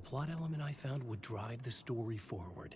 the plot element I found would drive the story forward.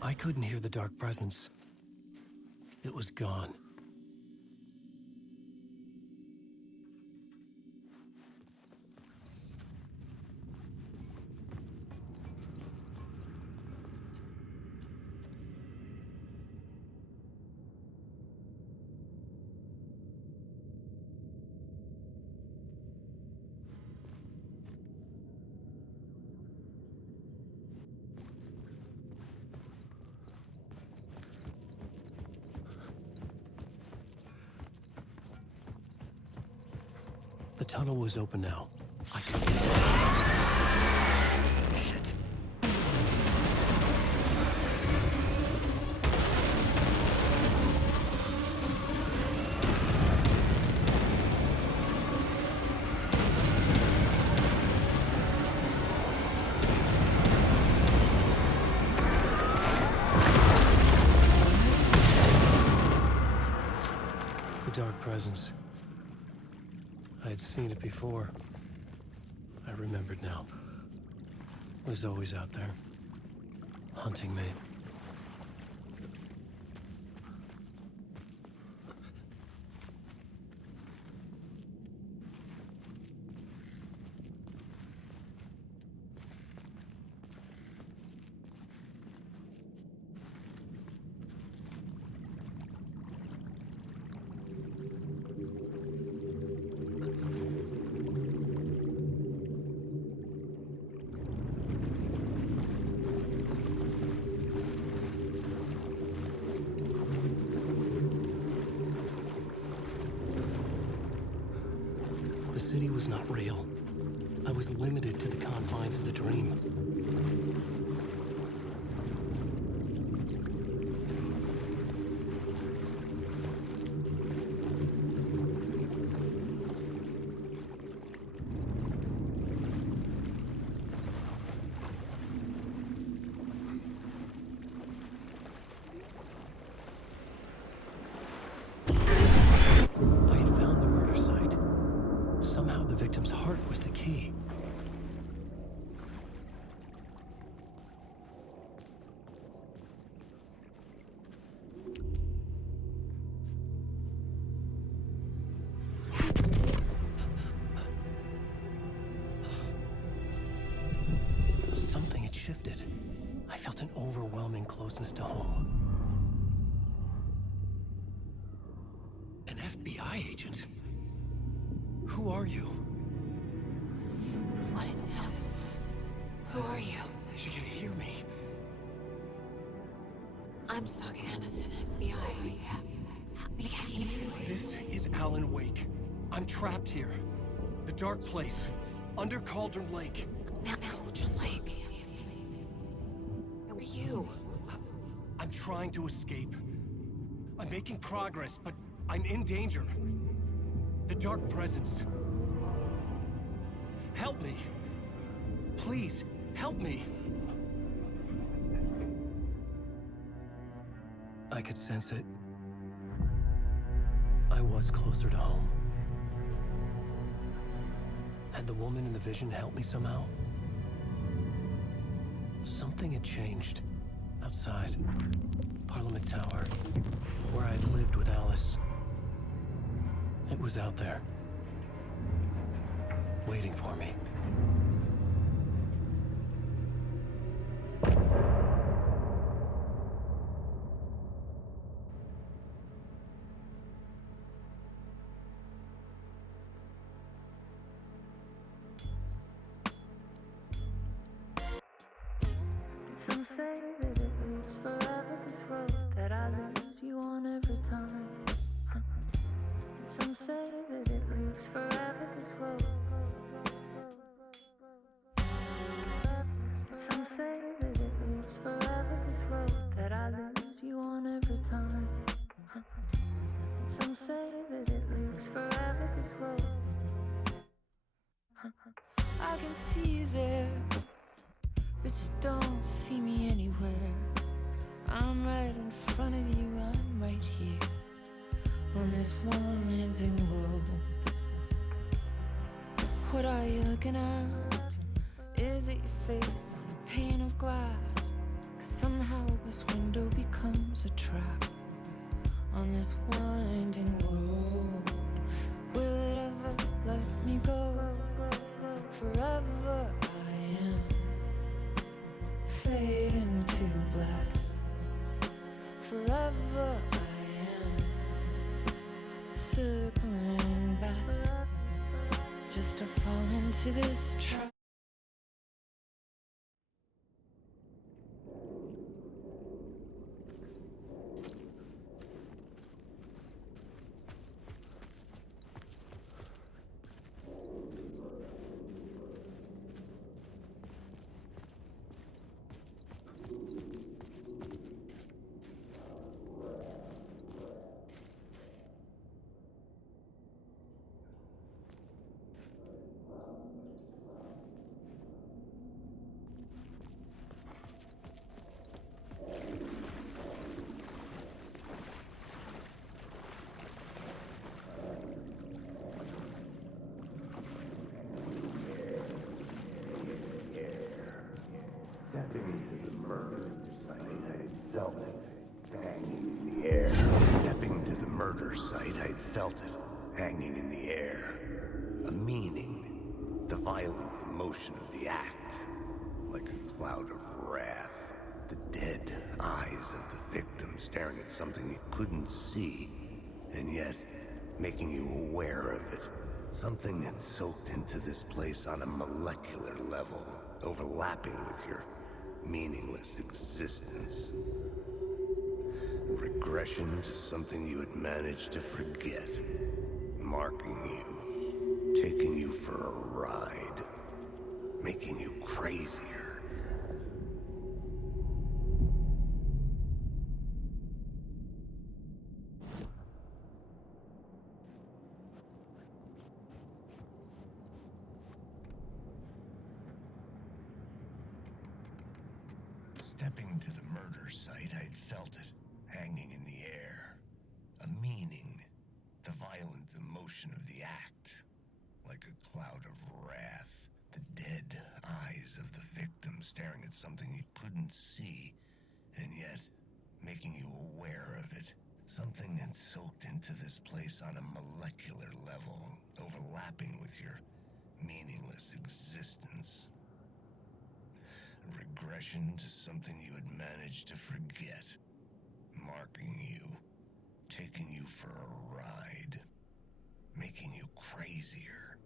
I couldn't hear the dark presence. It was gone. The tunnel was open now. I could... Shit. The dark presence. I had seen it before. I remembered now. It was always out there, hunting me. The city was not real. I was limited to the confines of the dream. Somehow the victim's heart was the key. closeness to home. An FBI agent? Who are you? What is this? Who are you? She can hear me. I'm Saga Anderson, FBI. This is Alan Wake. I'm trapped here. The dark place. Under Cauldron Lake. Cauldron Lake. Who are you? I'm trying to escape. I'm making progress, but I'm in danger. The dark presence. Help me. Please, help me. I could sense it. I was closer to home. Had the woman in the vision helped me somehow? Something had changed. Outside. Parliament Tower. Where I had lived with Alice. It was out there. Waiting for me. Some say that it lives forever, this road that I lose you on every time. Some say that it lives forever, this road. Some say that it lives forever, this road that I lose you on every time. Some say that it lives forever, this road. I can see you there, but you don't see me anywhere. I'm right in front of you, I'm right here on this winding road. What are you looking at? Is it your face on a pane of glass? 'Cause somehow this window becomes a trap on this winding road. Will it ever let me go? Forever I am fading to black. Forever I am circling back, just to fall into this trap. Stepping into the murder site, I felt it hanging in the air. Stepping to the murder site, I'd felt it hanging in the air. A meaning, the violent emotion of the act, like a cloud of wrath. The dead eyes of the victim staring at something you couldn't see, and yet making you aware of it. Something had soaked into this place on a molecular level, overlapping with your meaningless existence. Regression to something you had managed to forget, marking you, taking you for a ride, making you crazier. Stepping to the murder site, I'd felt it hanging in the air. A meaning, the violent emotion of the act, like a cloud of wrath. The dead eyes of the victim staring at something you couldn't see, and yet making you aware of it. Something had soaked into this place on a molecular level, overlapping with your meaningless existence. Regression to something you had managed to forget. Marking you. Taking you for a ride. Making you crazier.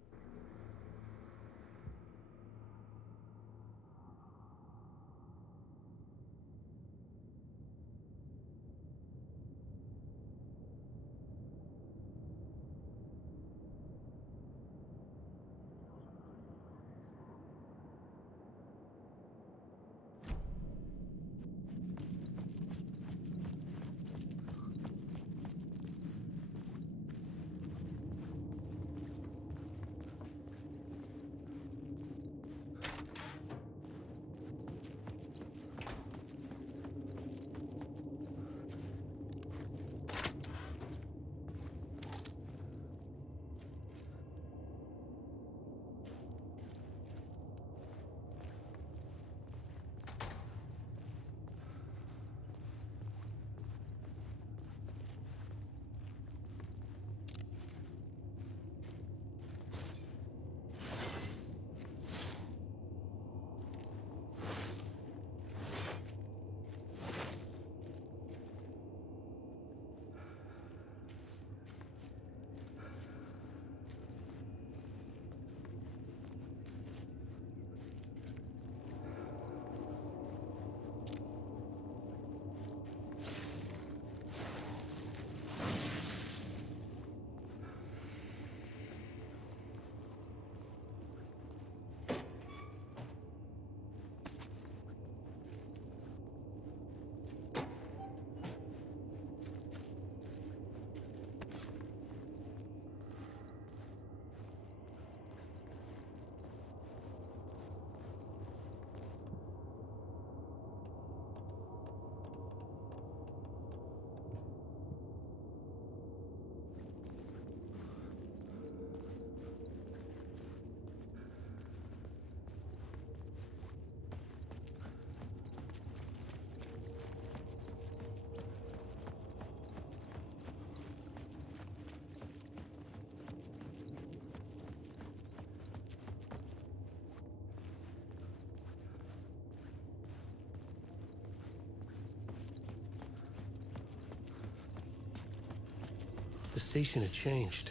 The station had changed.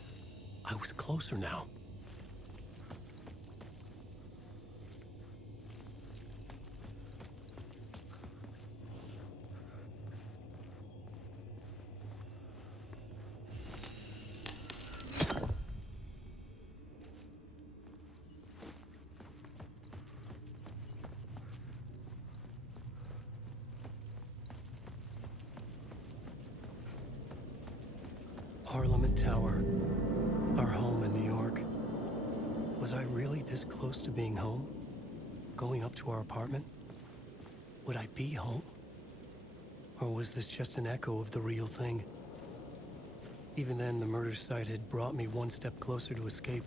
I was closer now. Parliament Tower, our home in New York. Was I really this close to being home? Going up to our apartment? Would I be home? Or was this just an echo of the real thing? Even then, the murder site had brought me one step closer to escape.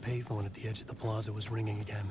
payphone at the edge of the plaza was ringing again.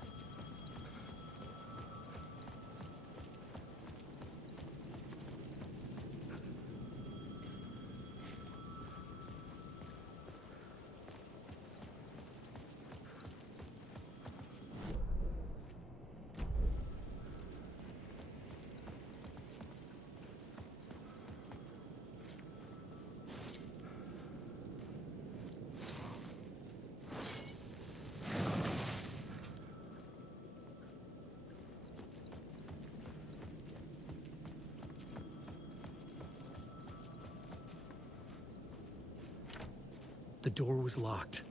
The door was locked.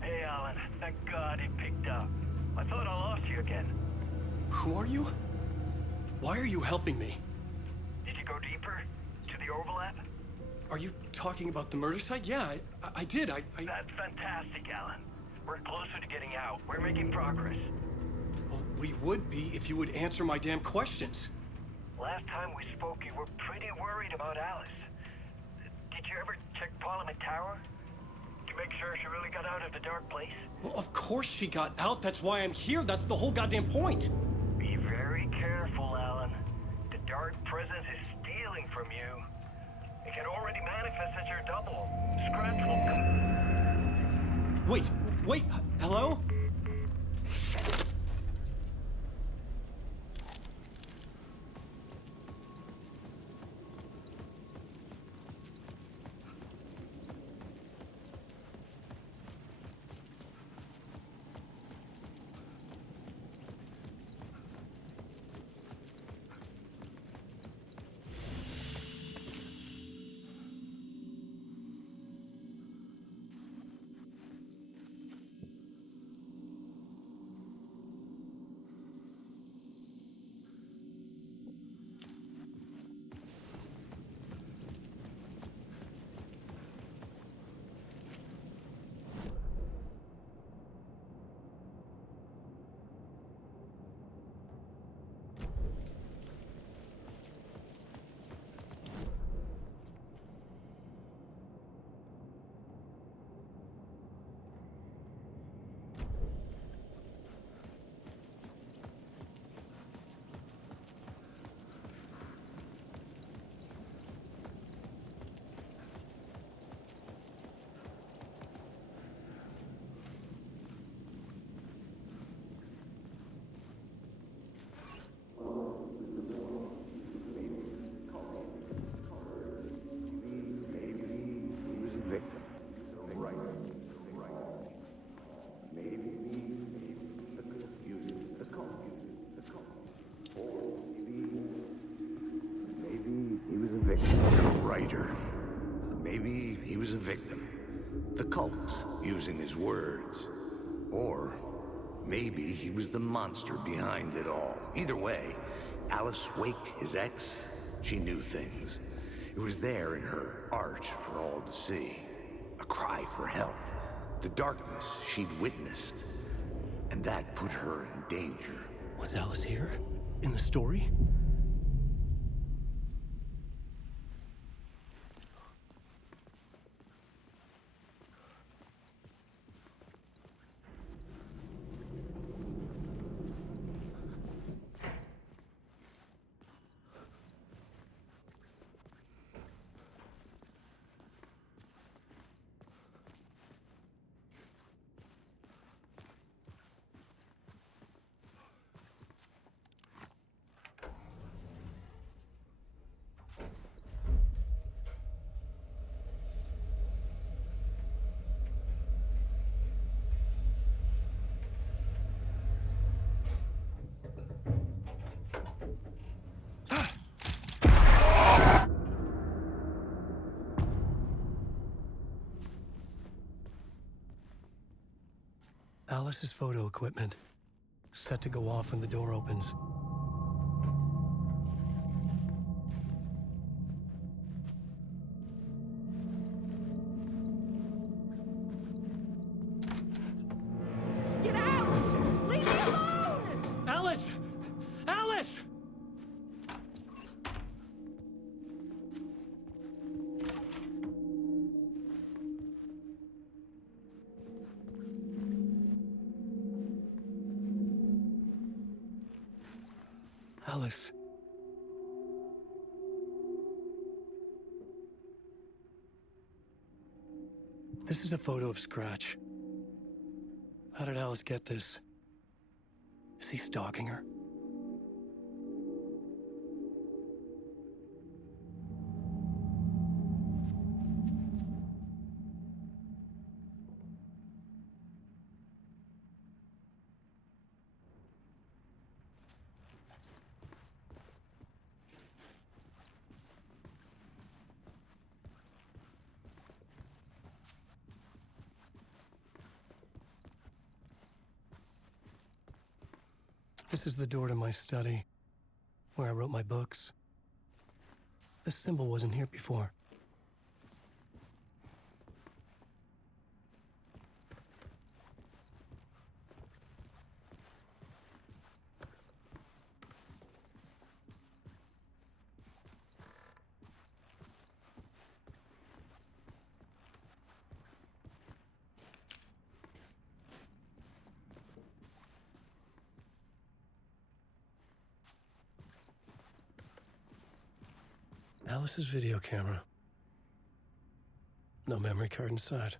Hey, Alan. Thank God it picked up. I thought I lost you again. Who are you? Why are you helping me? Did you go deeper? To the overlap? Are you talking about the murder site? Yeah, I did. That's fantastic, Alan. We're closer to getting out. We're making progress. Well, we would be if you would answer my damn questions. Last time we spoke, you were pretty worried about Alice. Did you ever check Parliament Tower? To make sure she really got out of the dark place? Well, of course she got out. That's why I'm here. That's the whole goddamn point. Be very careful, Alan. The dark presence is stealing from you. It can already manifest as your double. Scratch will come. Wait, hello? Maybe he was a victim. The cult, using his words. Or maybe he was the monster behind it all. Either way, Alice Wake, his ex, she knew things. It was there in her art for all to see. A cry for help. The darkness she'd witnessed. And that put her in danger. Was Alice here? In the story? Alice's photo equipment, set to go off when the door opens. Alice! Alice. This is a photo of Scratch. How did Alice get this? Is he stalking her? This is the door to my study, where I wrote my books. This symbol wasn't here before. Alice's video camera. No memory card inside.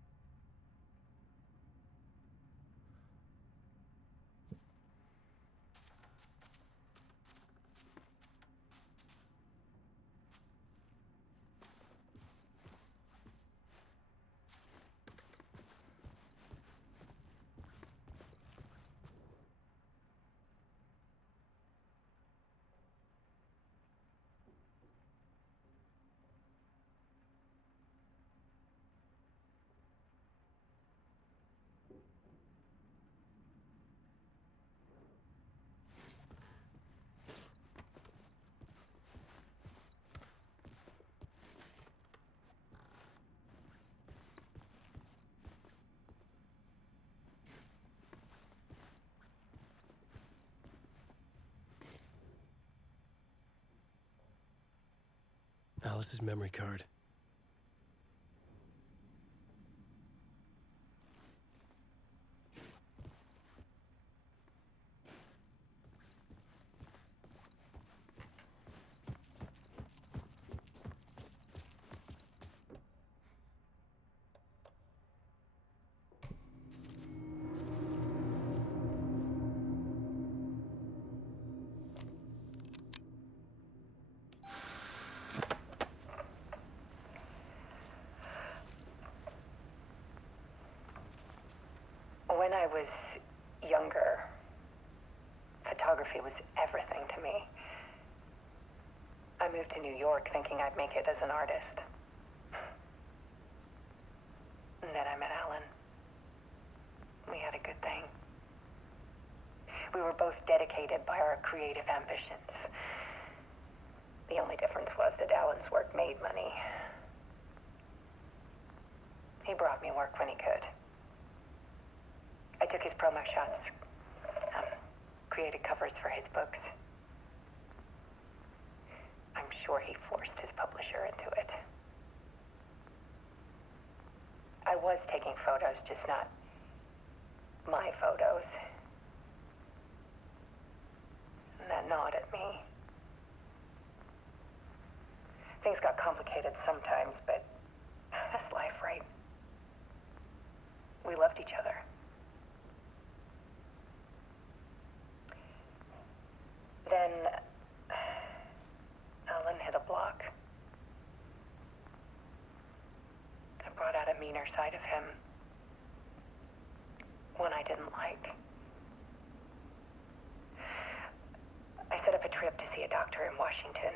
Alice's memory card. When I was younger, photography was everything to me. I moved to New York thinking I'd make it as an artist. And then I met Alan. We had a good thing. We were both dedicated by our creative ambitions. The only difference was that Alan's work made money. He brought me work when he could. I took his promo shots, created covers for his books. I'm sure he forced his publisher into it. I was taking photos, just not my photos. And that gnawed at me. Things got complicated sometimes, but that's life, right? We loved each other. Then Alan hit a block. I brought out a meaner side of him. One I didn't like. I set up a trip to see a doctor in Washington.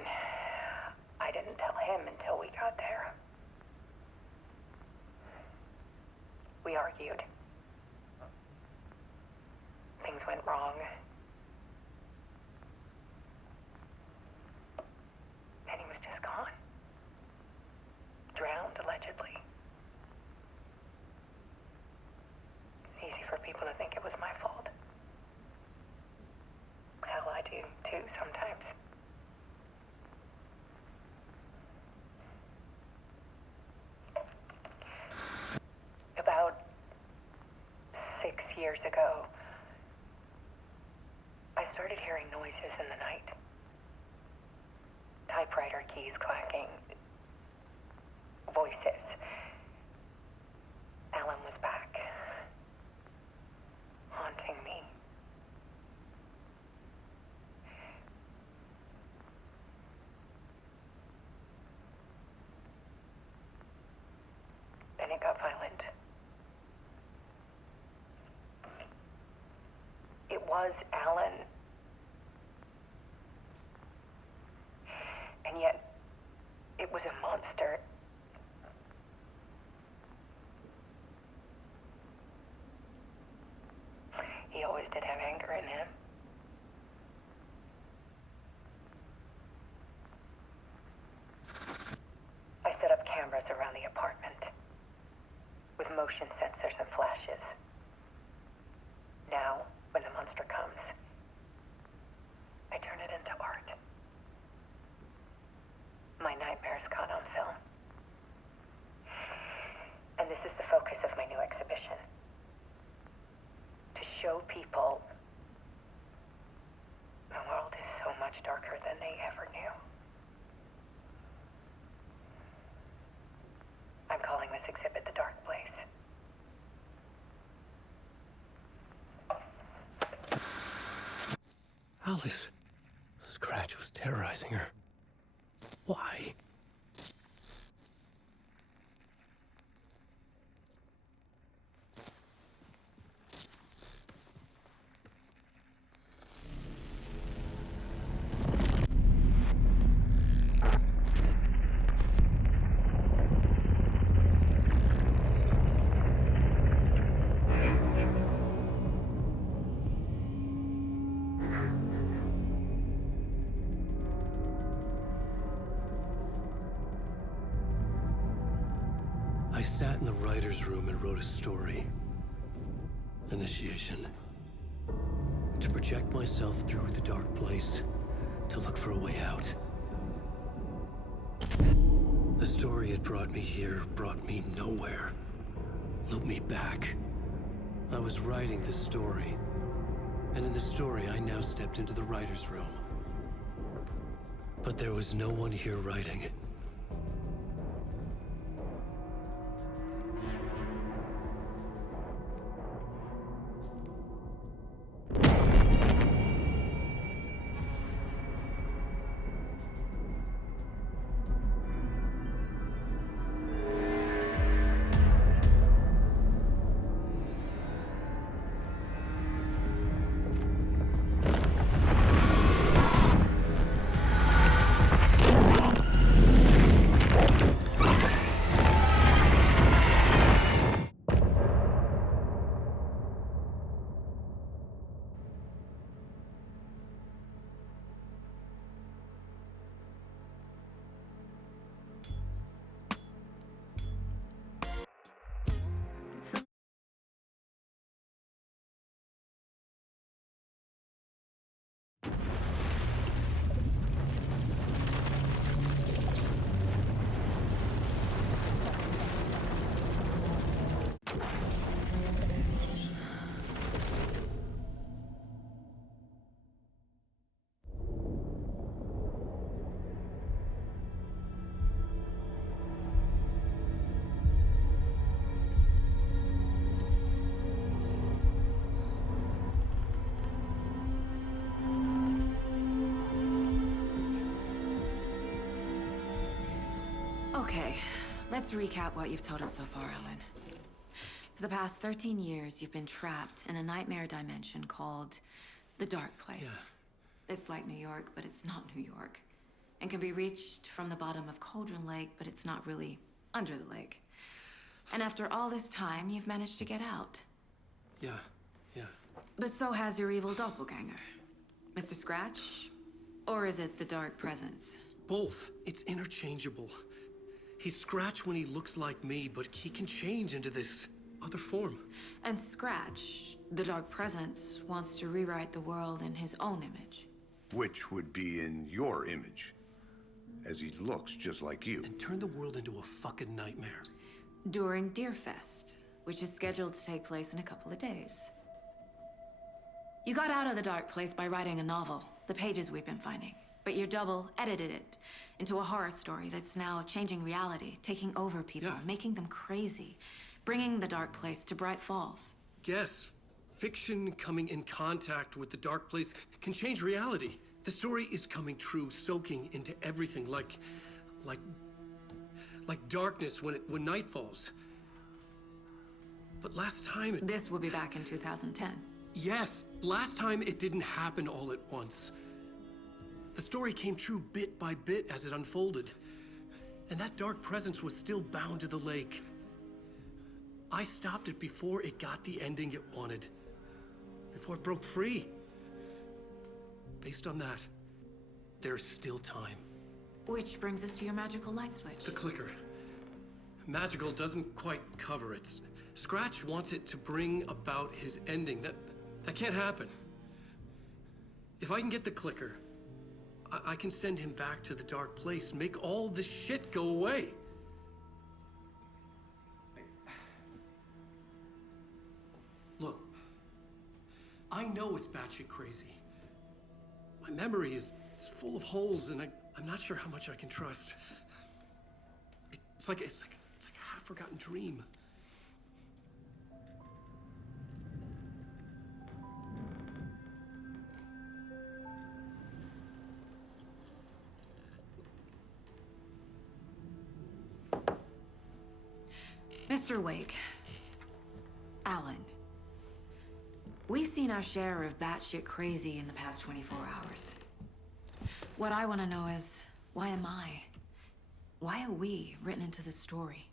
I didn't tell him until we got there. We argued. Things went wrong. And he was just gone. Drowned, allegedly. It's easy for people to think it was my fault. Hell, I do, too, sometimes. years ago, I started hearing noises in the night. Typewriter keys clacking. Voices. Alan was back. Haunting me. Then it got violent. It was Alan. And yet, it was a monster. He always did have anger in him. I set up cameras around the apartment with motion sensors and flashes. Now, when the monster comes, I turn it into art. My nightmares caught on film. And this is the focus of my new exhibition. To show people the world is so much darker than they ever knew. I'm calling this exhibit The Dark Place. Alice. Scratch was terrorizing her. Why? I sat in the writer's room and wrote a story. Initiation. To project myself through the dark place, to look for a way out. The story had brought me here, brought me nowhere. Looped me back. I was writing the story. And in the story, I now stepped into the writer's room. But there was no one here writing it. Okay, let's recap what you've told us so far, Alan. For the past 13 years, you've been trapped in a nightmare dimension called the Dark Place. Yeah. It's like New York, but it's not New York. And can be reached from the bottom of Cauldron Lake, but it's not really under the lake. And after all this time, you've managed to get out. Yeah. But so has your evil doppelganger. Mr. Scratch? Or is it the Dark Presence? Both. It's interchangeable. He's Scratch when he looks like me, but he can change into this other form. And Scratch, the Dark Presence, wants to rewrite the world in his own image. Which would be in your image, as he looks just like you. And turn the world into a fucking nightmare. During Deerfest, which is scheduled to take place in a couple of days. You got out of the dark place by writing a novel, the pages we've been finding. But your double edited it into a horror story that's now changing reality, taking over people, Yeah. making them crazy, bringing the dark place to Bright Falls. Yes, fiction coming in contact with the dark place can change reality. The story is coming true, soaking into everything like darkness when night falls. But last time it... This will be back in 2010. Yes, last time it didn't happen all at once. The story came true bit by bit as it unfolded. And that dark presence was still bound to the lake. I stopped it before it got the ending it wanted. Before it broke free. Based on that, there's still time. Which brings us to your magical light switch. The clicker. Magical doesn't quite cover it. Scratch wants it to bring about his ending. That can't happen. If I can get the clicker, I can send him back to the dark place, make all this shit go away. Look, I know it's batshit crazy. My memory is full of holes, and I'm not sure how much I can trust. It's like a half-forgotten dream. Mr. Wake, Alan, we've seen our share of batshit crazy in the past 24 hours. What I want to know is, why am I? Why are we written into the story?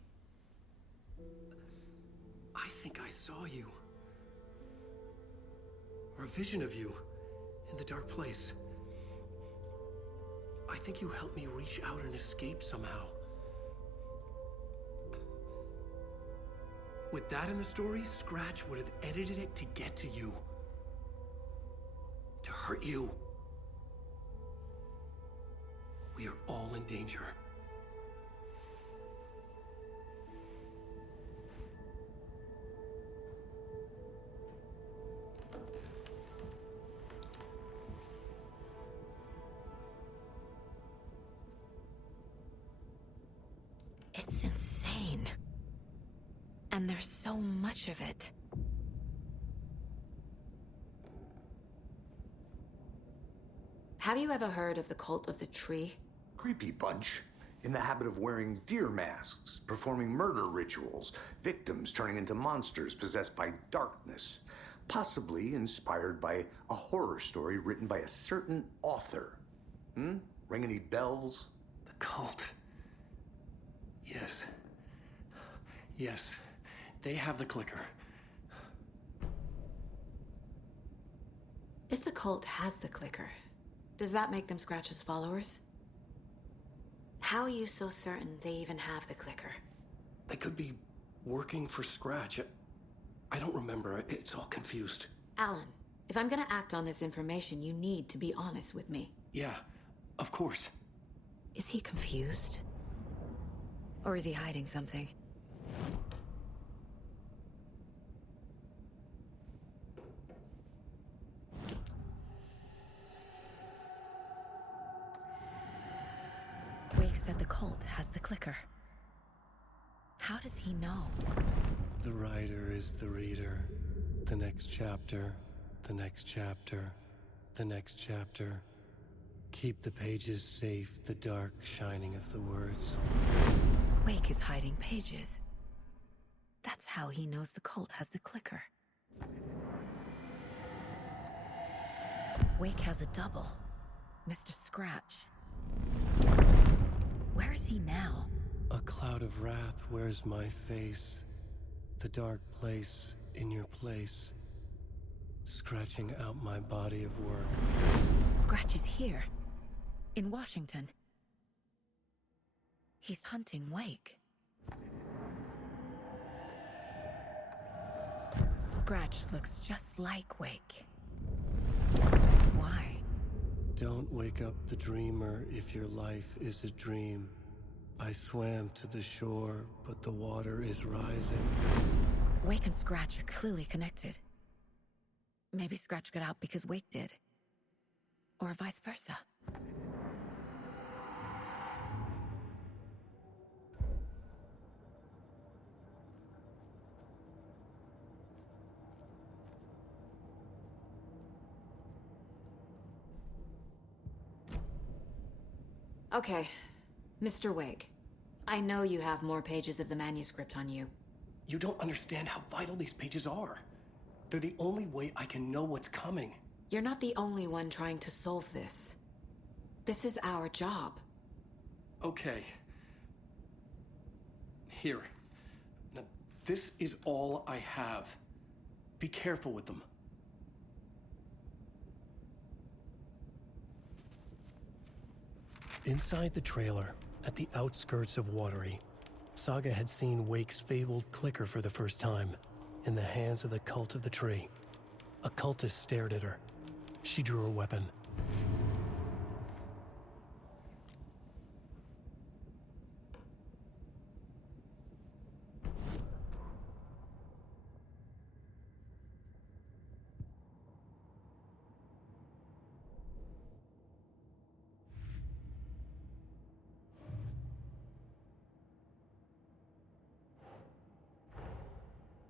I think I saw you. Or a vision of you in the dark place. I think you helped me reach out and escape somehow. With that in the story, Scratch would have edited it to get to you. To hurt you. We are all in danger. It's insane. And there's so much of it. Have you ever heard of the Cult of the Tree? Creepy bunch. In the habit of wearing deer masks, performing murder rituals, victims turning into monsters possessed by darkness. Possibly inspired by a horror story written by a certain author. Ring any bells? The cult. Yes. Yes. They have the clicker. If the cult has the clicker, does that make them Scratch's followers? How are you so certain they even have the clicker? They could be working for Scratch. I don't remember. It's all confused. Alan, if I'm gonna act on this information, you need to be honest with me. Yeah, of course. Is he confused? Or is he hiding something? Wake said the cult has the clicker. How does he know? The writer is the reader. The next chapter, the next chapter, the next chapter. Keep the pages safe, the dark shining of the words. Wake is hiding pages. That's how he knows the cult has the clicker. Wake has a double. Mr. Scratch. Where is he now? A cloud of wrath wears my face. The dark place in your place. Scratching out my body of work. Scratch is here. In Washington. He's hunting Wake. Scratch looks just like Wake. Why? Don't wake up the dreamer if your life is a dream. I swam to the shore, but the water is rising. Wake and Scratch are clearly connected. Maybe Scratch got out because Wake did. Or vice versa. Okay, Mr. Wake. I know you have more pages of the manuscript on you. You don't understand how vital these pages are. They're the only way I can know what's coming. You're not the only one trying to solve this. This is our job. Okay. Here. Now, this is all I have. Be careful with them. Inside the trailer, at the outskirts of Watery, Saga had seen Wake's fabled clicker for the first time, in the hands of the Cult of the Tree. A cultist stared at her. She drew her weapon.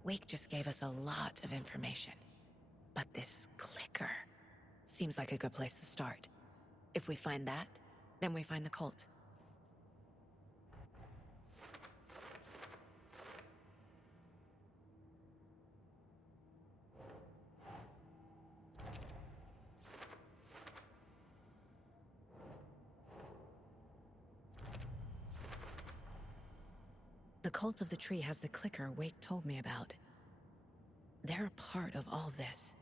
Wake just gave us a lot of information. But this clicker seems like a good place to start. If we find that, then we find the cult. The Cult of the Tree has the clicker Wake told me about. They're a part of all this.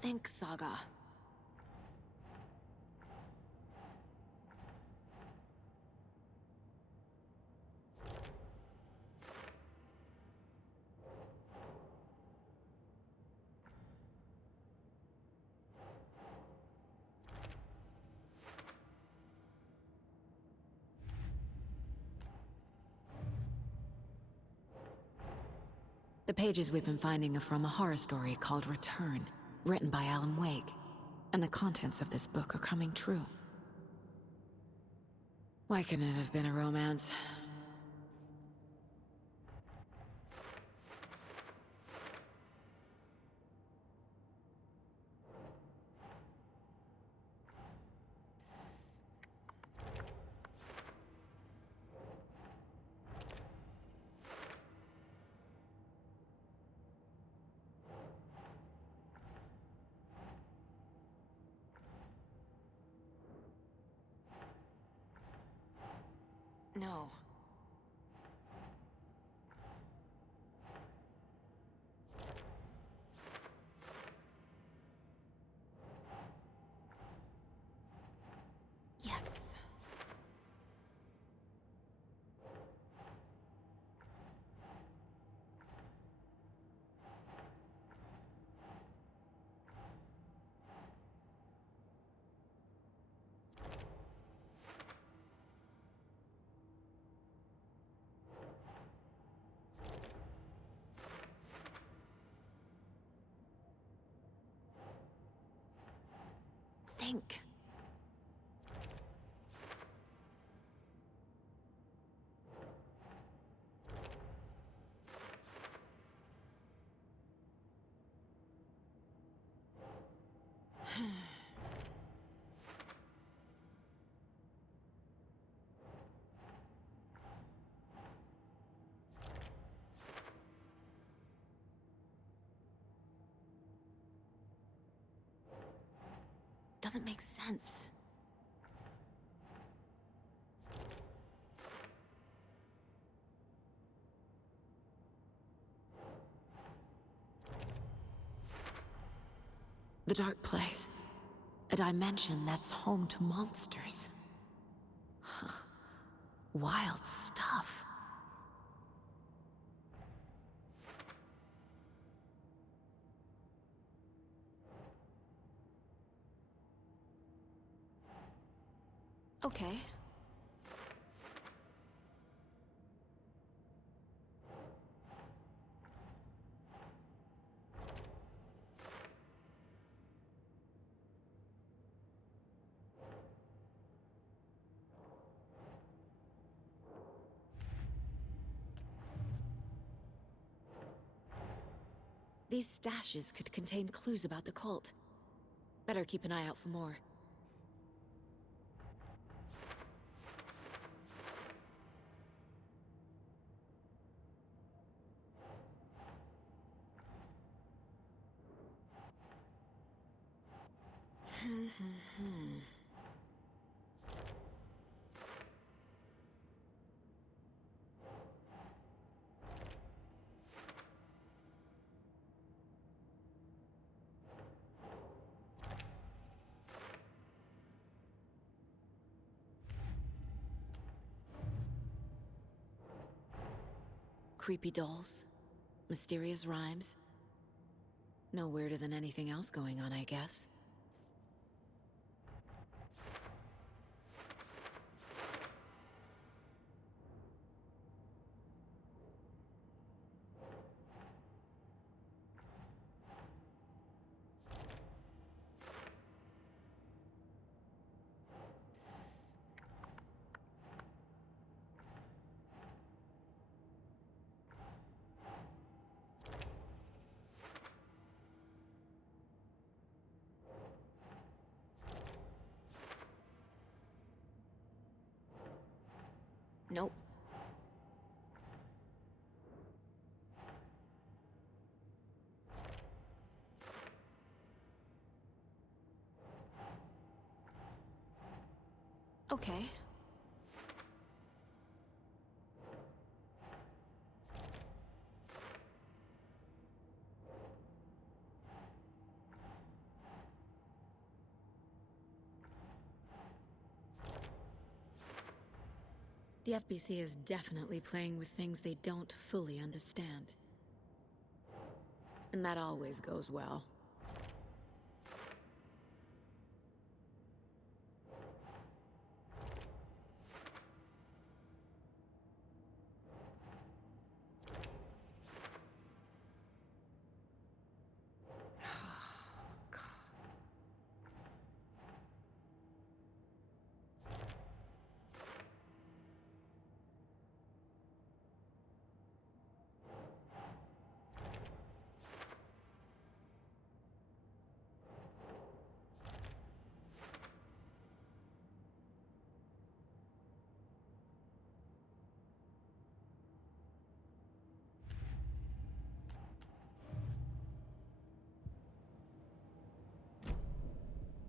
Think, Saga. The pages we've been finding are from a horror story called Return, written by Alan Wake. And the contents of this book are coming true. Why couldn't it have been a romance? No. Yes. think. Doesn't make sense. The dark place. A dimension that's home to monsters. Huh. Wild stuff. Okay. These stashes could contain clues about the cult. Better keep an eye out for more. Creepy dolls, mysterious rhymes. No weirder than anything else going on, I guess. Nope. Okay. The FBC is definitely playing with things they don't fully understand. And that always goes well.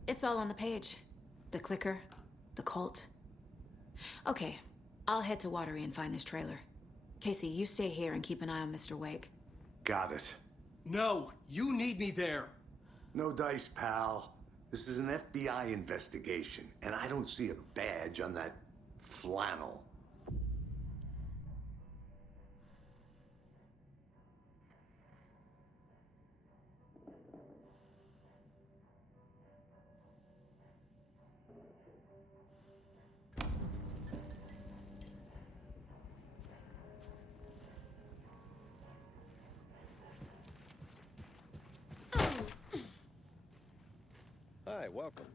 It's all on the page. The clicker, the cult. Okay, I'll head to Watery and find this trailer. Casey, you stay here and keep an eye on Mr. Wake. Got it. No, you need me there. No dice, pal. This is an FBI investigation, and I don't see a badge on that flannel. Hi, welcome.